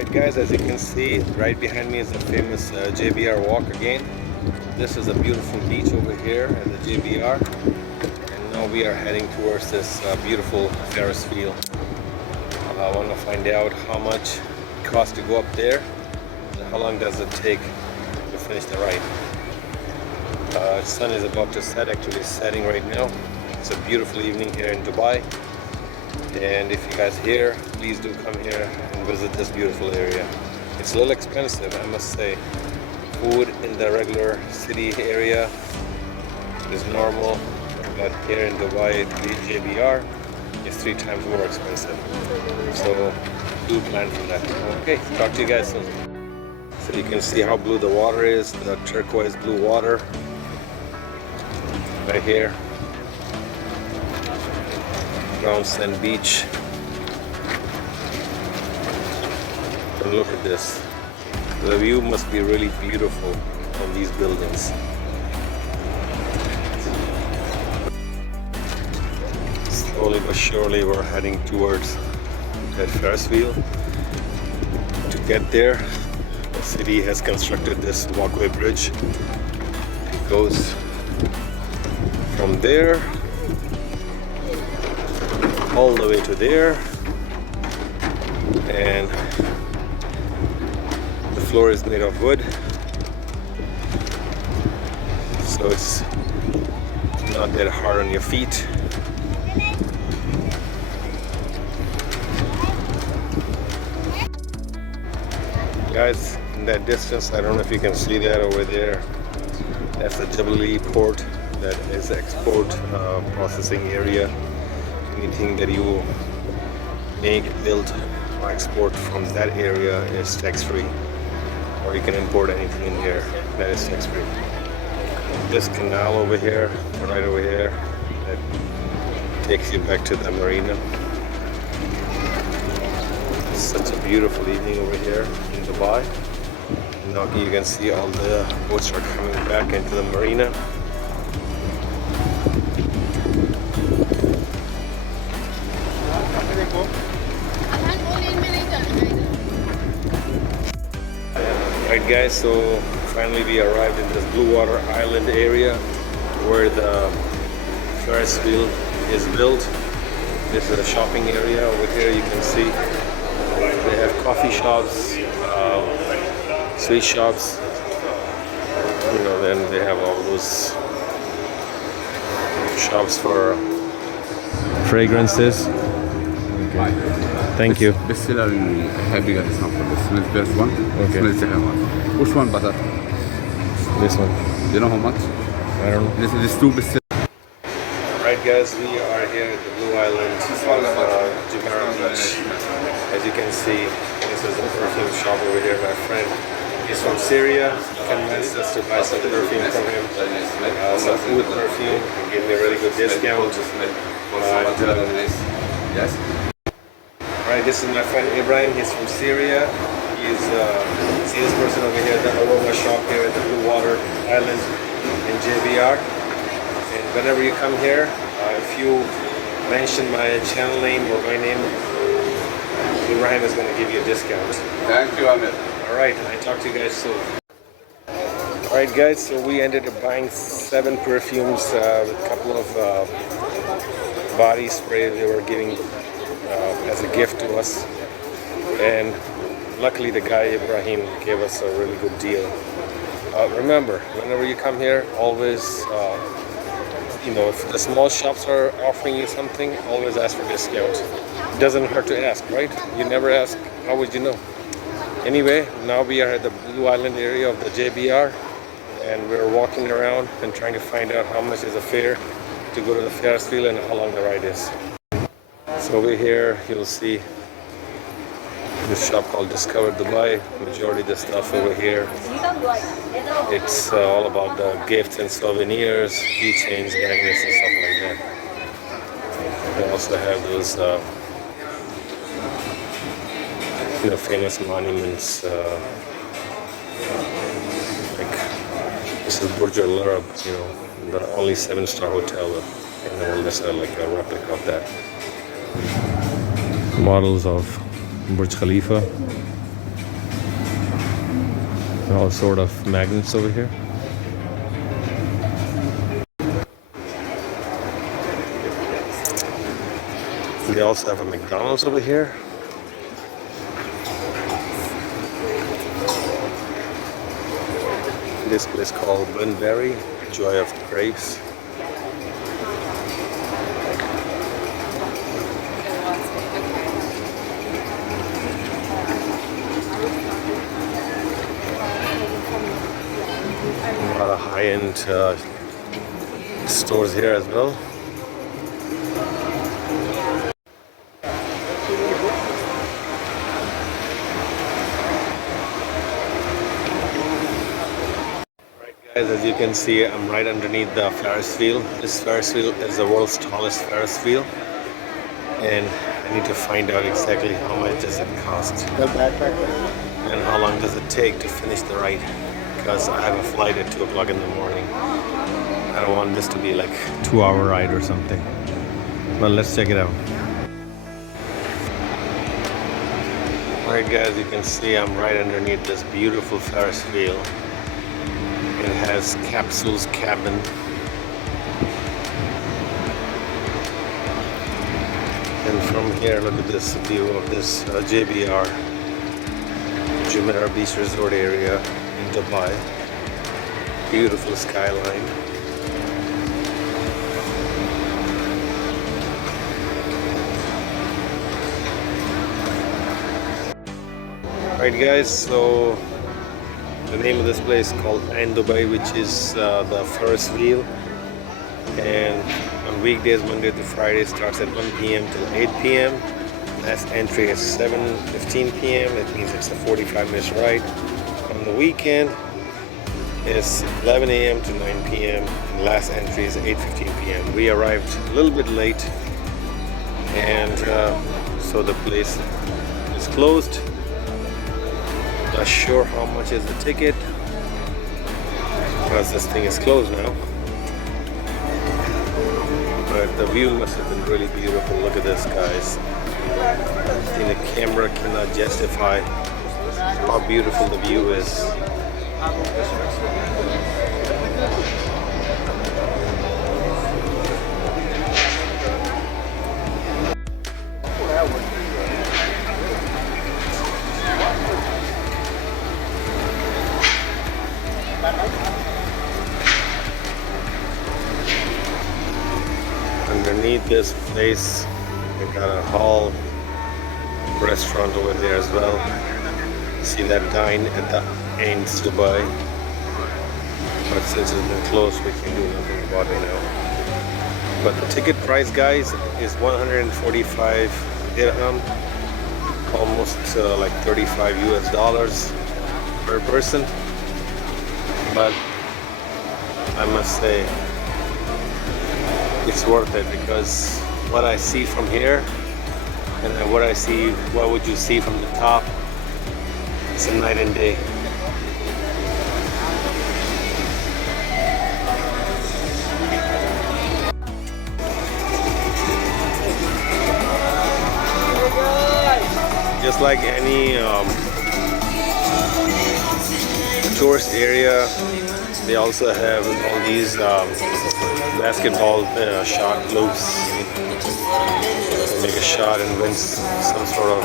Alright guys, as you can see, right behind me is the famous JBR walk again. This is a beautiful beach over here at the JBR. And now we are heading towards this beautiful Ferris Wheel. I want to find out how much it costs to go up there and how long does it take to finish the ride. Sun is about to set, actually it's setting right now. It's a beautiful evening here in Dubai. And if you guys here, please do come here and visit this beautiful area. It's a little expensive, I must say. Food in the regular city area is normal, but here in Dubai, the JBR is 3 times more expensive. So do plan for that. Okay, talk to you guys soon. So you can see how blue the water is, the turquoise blue water right here. Brown sand beach. And look at this. The view must be really beautiful from these buildings. Slowly but surely we're heading towards that Ferris wheel. To get there, the city has constructed this walkway bridge. It goes from there all the way to there, and the floor is made of wood, so it's not that hard on your feet. Guys, in that distance, I don't know if you can see that over there, that's the JBR port. That is the export processing area. Anything that you make, build, or export from that area is tax-free, or you can import anything in here that is tax-free. This canal over here, right over here, that takes you back to the marina. It's such a beautiful evening over here in Dubai. Now you can see all the boats are coming back into the marina. Right guys, so finally we arrived in this Blue Water Island area where the Ferris wheel is built. This is a shopping area over here. You can see they have coffee shops, sweet shops, you know, then they have all those shops for fragrances. Okay. Thank you. Bestseller in heavy got example. This is the first one. Okay. This is the second one. Which one better? This one. You know how much? I don't know. This two bestseller. Alright guys, we are here at the Blue Island of Jumeirah Beach. As you can see, this is a perfume shop over here. My friend is from Syria. He convinced us to buy some perfume from him. Some food perfume. He gave me a really good discount. Yes. Alright, this is my friend Ibrahim. He's from Syria. He's a salesperson over here at the aroma shop here at the Blue Water Island in JBR. And whenever you come here, if you mention my channel name or my name, Ibrahim is going to give you a discount. Thank you, Amir. Alright, I talk to you guys soon. Alright guys, so we ended up buying 7 perfumes with a couple of body spray they were giving as a gift to us, and luckily the guy Ibrahim gave us a really good deal. Remember, whenever you come here, always you know, if the small shops are offering you something, always ask for discount. It doesn't hurt to ask, right? You never ask, how would you know? Anyway, now we are at the Blue Island area of the JBR, and we're walking around and trying to find out how much is the fare to go to the Ferris wheel and how long the ride is. So over here you'll see this shop called Discover Dubai. Majority of the stuff over here, it's all about the gifts and souvenirs, keychains, magnets and stuff like that. They also have those you know, famous monuments, like this is Burj Al Arab, you know, the only 7-star hotel in the world that's like a replica of that. Models of Burj Khalifa. All sort of magnets over here. They also have a McDonald's over here. This place called Bunbury, Joy of Grapes. A lot of high-end stores here as well. Guys, as you can see, I'm right underneath the Ferris wheel. This Ferris wheel is the world's tallest Ferris wheel, and I need to find out exactly how much does it cost and how long does it take to finish the ride, because I have a flight at 2 o'clock in the morning. I don't want this to be like a 2-hour ride or something. But let's check it out. Alright guys, you can see I'm right underneath this beautiful Ferris wheel. It has capsules cabin. And from here, look at this view of this JBR, Jumeirah Beach Resort area in Dubai. Beautiful skyline. Alright guys, so the name of this place is called Dubai, which is the Ferris wheel, and on weekdays Monday to Friday starts at 1 p.m. till 8 p.m. Last entry is 7:15 p.m. That means it's a 45-minute ride. On the weekend it's 11 a.m. to 9 p.m. and last entry is 8:15 p.m. We arrived a little bit late, and so the place is closed. Not sure how much is the ticket because this thing is closed now, but the view must have been really beautiful. Look at this, guys. I think the camera cannot justify how beautiful the view is. Underneath this place, they got a hall restaurant over there as well. See that dine at the Ains Dubai, but since it's been closed, we can do nothing about it now. But the ticket price, guys, is 145 dirham, almost like 35 US dollars per person. But I must say, it's worth it, because what I see from here and then what would you see from the top, it's a night and day. Just like any tourist area, they also have all these basketball shot loops. They make a shot and win some sort of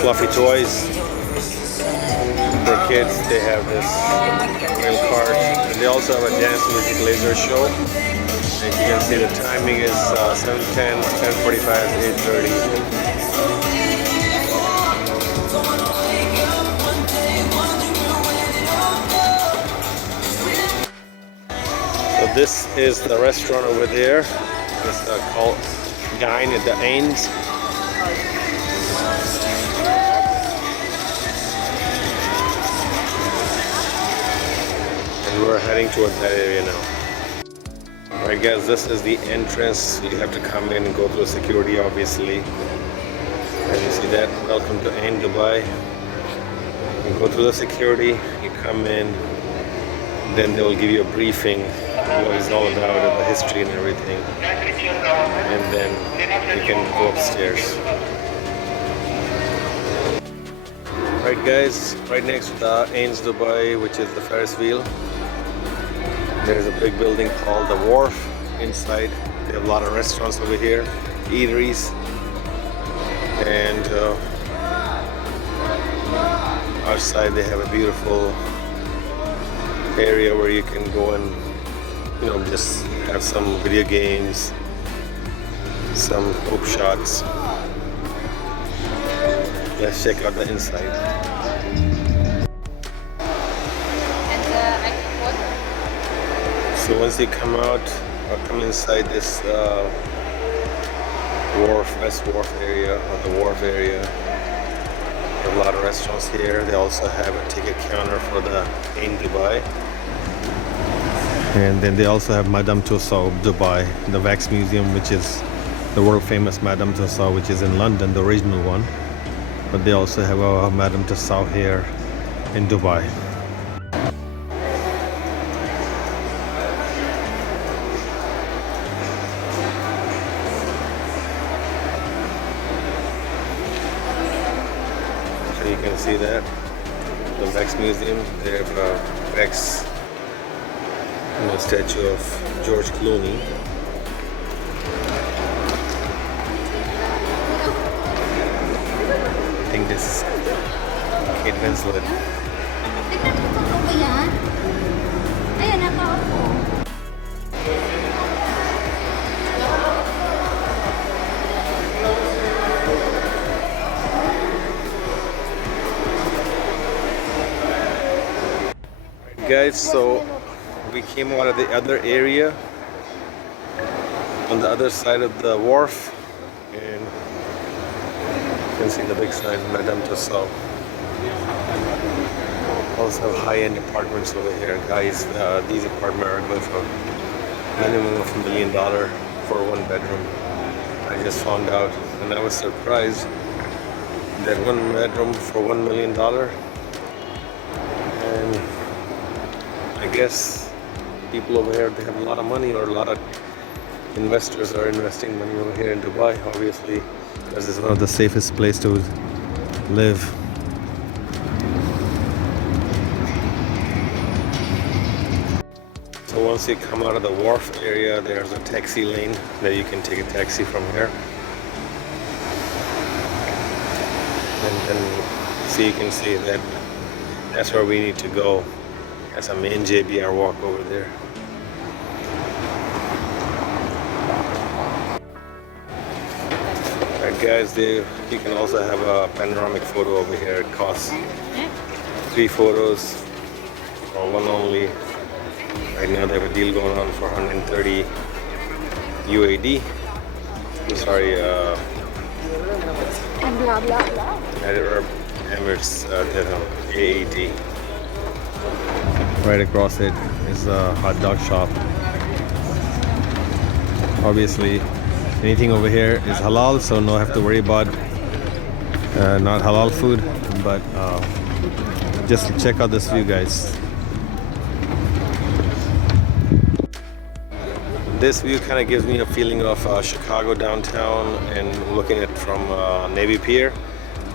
fluffy toys. For kids, they have this rail cart, and they also have a dance music laser show. And you can see the timing is 7:10, 10:45, 8:30. So this is the restaurant over there. It's called Dine at the Ains. And we're heading towards that area now. Alright guys, this is the entrance. You have to come in and go through security, obviously. And you see that, welcome to Ain Dubai. You go through the security, you come in, then they will give you a briefing what it's all about and the history and everything, and then you can go upstairs. Alright Alright guys, right next to the Ains Dubai, which is the Ferris Wheel, there's a big building called the Wharf. Inside they have a lot of restaurants over here, eateries, and outside they have a beautiful area where you can go and just have some video games, some hoop shots. Let's check out the inside. So once you come out or come inside this West Wharf area, or the Wharf area, there are a lot of restaurants here. They also have a ticket counter for the Ain Dubai. And then they also have Madame Tussauds Dubai, the wax museum, which is the world famous Madame Tussauds, which is in London, the original one. But they also have a Madame Tussauds here in Dubai. So you can see that the wax museum. They have a wax statue of George Clooney. I think this is Kate Winslet. Guys, so we came out of the other area on the other side of the wharf, and you can see the big sign, Madame Tussauds. Also have high-end apartments over here, guys. These apartments are going for minimum of $1 million for one bedroom. I just found out, and I was surprised that one bedroom for $1 million. And I guess people over here, they have a lot of money, or a lot of investors are investing money over here in Dubai, obviously, because it's one of the safest places to live. So once you come out of the wharf area, there's a taxi lane that you can take a taxi from here. And then so you can see that that's where we need to go. That's a main JBR walk over there. Alright guys, you can also have a panoramic photo over here. It costs 3 photos or one only. Right now they have a deal going on for 130 UAD. I'm sorry, blah blah blah. United Arab Emirates dirham, AED. Right across it is a hot dog shop. Obviously, anything over here is halal, so no have to worry about not halal food. But just check out this view, guys. This view kind of gives me a feeling of Chicago downtown, and looking at it from Navy Pier.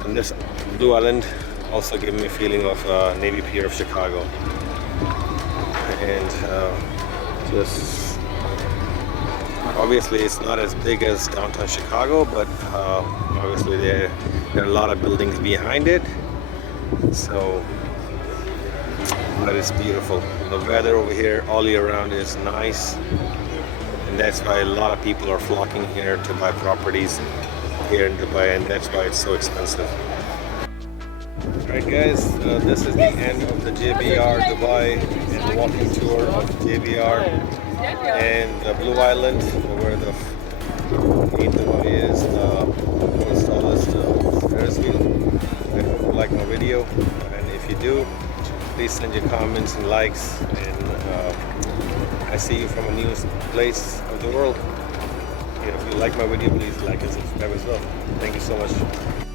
And this Blue Island also gives me a feeling of Navy Pier of Chicago. And just obviously it's not as big as downtown Chicago, but obviously there are a lot of buildings behind it. So, but it's beautiful. The weather over here all year round is nice, and that's why a lot of people are flocking here to buy properties here in Dubai, and that's why it's so expensive. Alright guys, this is the end of the JBR Dubai and the walking tour of JBR and the Blue Island, where the main Dubai is, the world's tallest Ferris wheel. I hope you like my video, and if you do, please send your comments and likes, and I see you from a new place of the world. If you like my video, please like and subscribe as well. Thank you so much.